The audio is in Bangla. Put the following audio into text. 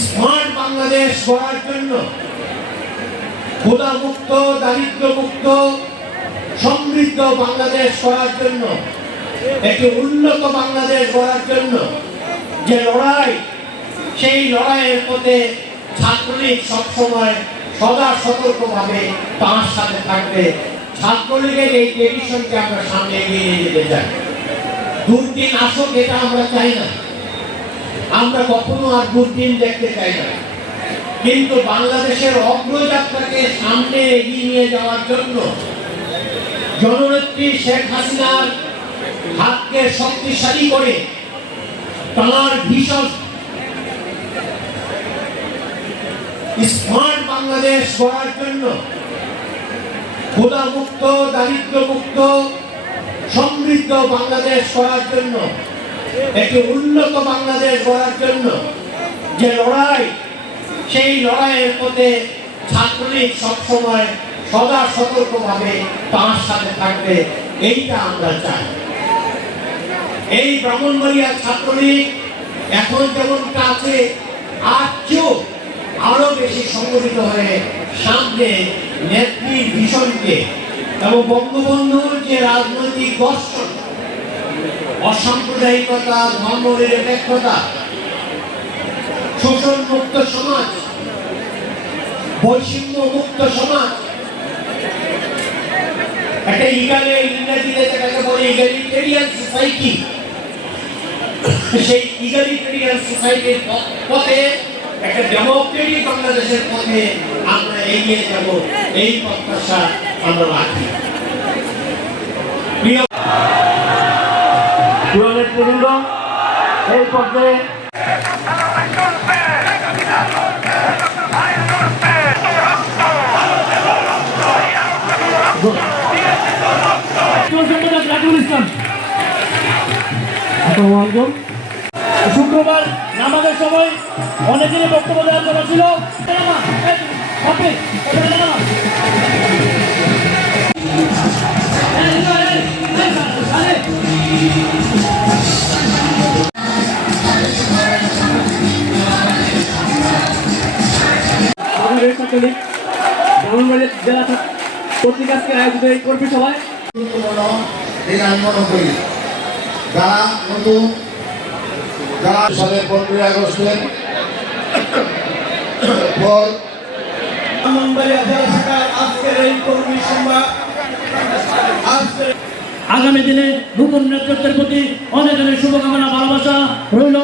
স্মার্ট বাংলাদেশ গড়ার জন্য ক্ষুদা মুক্ত দারিদ্র মুক্ত সমৃদ্ধ বাংলাদেশ করার জন্য, একটি উন্নত বাংলাদেশ গড়ার জন্য যে লড়াই, সেই লড়াইয়ের পথে ছাত্রলীগ সবসময় সদা সতর্কভাবে তার সাথে থাকবে। ছাত্রলীগের এই ট্রেডিশনকে আমরা সামনে এগিয়ে নিয়ে যেতে চাই। দুর্দিন আসুক, এটা আমরা চাই না। আমরা কখনো আর দুর্দিন দেখতে চাই না। কিন্তু বাংলাদেশের অগ্রযাত্রাকে সামনে এগিয়ে নিয়ে যাওয়ার জন্য জননেত্রী শেখ হাসিনার হাতকে শক্তিশালী করে তার ভীষণ স্মার্ট বাংলাদেশ করার জন্য ক্ষুদা মুক্ত দারিদ্র মুক্ত সমৃদ্ধ বাংলাদেশ করার জন্য একটি উন্নত বাংলাদেশ গড়ার জন্য যে লড়াই, সেই লড়াইয়ের পথে ছাত্রলীগ সবসময় সদা সতর্কভাবে তার সাথে থাকবে, এইটা আমরা চাই। এই ব্রাহ্মণবাড়িয়া ছাত্রলীগ এখন যেমন কাছে আর চোখ আরও বেশি সংগঠিত হয়ে সামনে নেত্রীর ভীষণকে এবং বঙ্গবন্ধুর যে রাজনৈতিক দর্শন অসাম্প্রদায়িকতা ধর্ম নিরপেক্ষতা শোষণ মুক্ত সমাজ বৈষম্য মুক্ত সমাজ। একটা ইগালে, ইংরেজিতে যেটাকে বলে ইগালিটেরিয়ান সোসাইটি সেই ইগালিটেরিয়ান সোসাইটির পথে একটা ডেমোক্রেটিক বাংলাদেশের পথে আমরা এগিয়ে যাব। এই প্রত্যাশা আমরা রাখি। নেতৃবৃন্দ এই পর্যায়ে। শুক্রবার নামাজের সময় অনেকেরই বক্তব্য দেওয়ার কথা ছিল ছাত্রলীগ ব্রাহ্মণবাড়িয়া জেলা কর্তৃক আজকে আয়োজিত এই কর্মী সভায়। যারা নতুন যারা সালে পনেরোই আগস্টের পর আগামী দিনে নতুন নেতৃত্বের প্রতি অনেক অনেক শুভকামনা ভালোবাসা রইল।